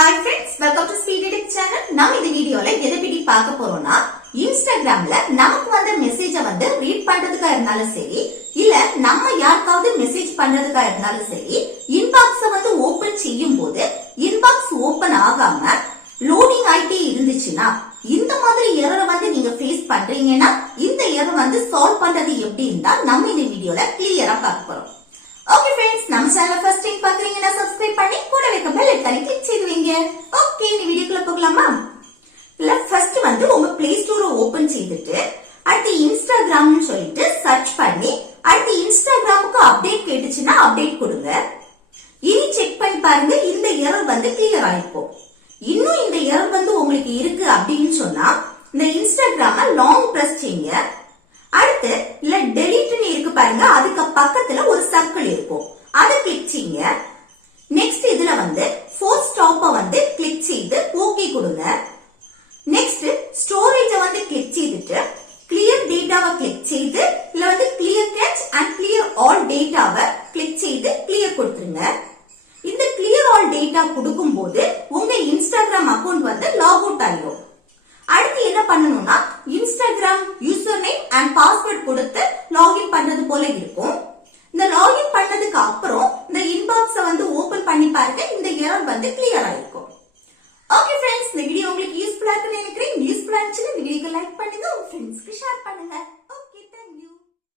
Hi friends, welcome to Speed Edit channel. நம்ம இந்த வீடியோல எதை பத்தி பார்க்க போறோம்னா இன்ஸ்டாகிராம்ல நமக்கு வந்த மெசேஜ ரீட் பண்றதுக்கா இருந்தாலும் சரி இல்ல நம்ம யாருக்காவது மெசேஜ் பண்றதுக்கா இருந்தாலும் சரி இன்பாக்ஸ ஓபன் செய்யும் போது இன்பாக்ஸ் ஓபன் ஆகாம லோடிங் ஆயிட்டே இருந்துச்சுன்னா இந்த மாதிரி எரரை நீங்க ஃபேஸ் பண்றீங்கன்னா இந்த எரர் சால்வ் பண்றது எப்படின்னு தான் நம்ம இந்த வீடியோல கிளியரா பார்க்க போறோம். ஓகே फ्रेंड्स, நம்ம சேனலை ஃபர்ஸ்ட் டைம் பாக்குறீங்கன்னா சப்ஸ்கிரைப் பண்ணி கூட வைக்க பெல் ஐகானை கிளிக் செய்வீங்க. ஓகே, இந்த வீடியோக்குள்ள போகலாமா? இல்ல ஃபர்ஸ்ட் உங்க Play Store ஓபன் செய்துட்டு அடுத்து இன்ஸ்டாகிராம்னு சொல்லிட்டு சர்ச் பண்ணி அடுத்து இன்ஸ்டாகிராமுக்கு அப்டேட் கேட்டுச்சுன்னா அப்டேட் கொடுங்க. இனி செக் பண்ணி பாருங்க, இந்த எரர் கிளியர் ஆயிருக்கும். இன்னும் இந்த எரர் உங்களுக்கு இருக்கு அப்படின்னு சொன்னா இந்த இன்ஸ்டாகிராம லாங் பிரஸ் செய்யுங்க. அடுத்து இல்ல டெலீட்னு இருக்கு பாருங்க, அதுக்கு பக்கத்துல ஒரு சர்க்கிள் இருக்கும், அதை கிளிக் செய்யுங்க. நெக்ஸ்ட் இதுல ஃபோர்ஸ் ஸ்டாப்ப கிளிக் செய்து ஓகே கொடுங்க. நெக்ஸ்ட் ஸ்டோரேஜ கிளிக் செய்துட்டு கிளியர் டேட்டாவை கிளிக் செய்து இல்ல clear catch and clear all டேட்டாவை கிளிக் செய்து கிளியர் கொடுத்துருங்க. இந்த கிளியர் ஆல் டேட்டா கொடுக்கும் போது உங்க இன்ஸ்டாகிராம் அக்கௌண்ட் லாக் அவுட் ஆயிடும். அடுத்து என்ன பண்ணணும்னா Instagram user name and password கொடுத்து லாகின் பண்றது போல இருக்கும். இந்த லாகின் பண்ணதுக்கு அப்புறம் இந்த இன்பாக்ஸ ஓபன் பண்ணி பாருங்க, இந்த எரர் கிளியர்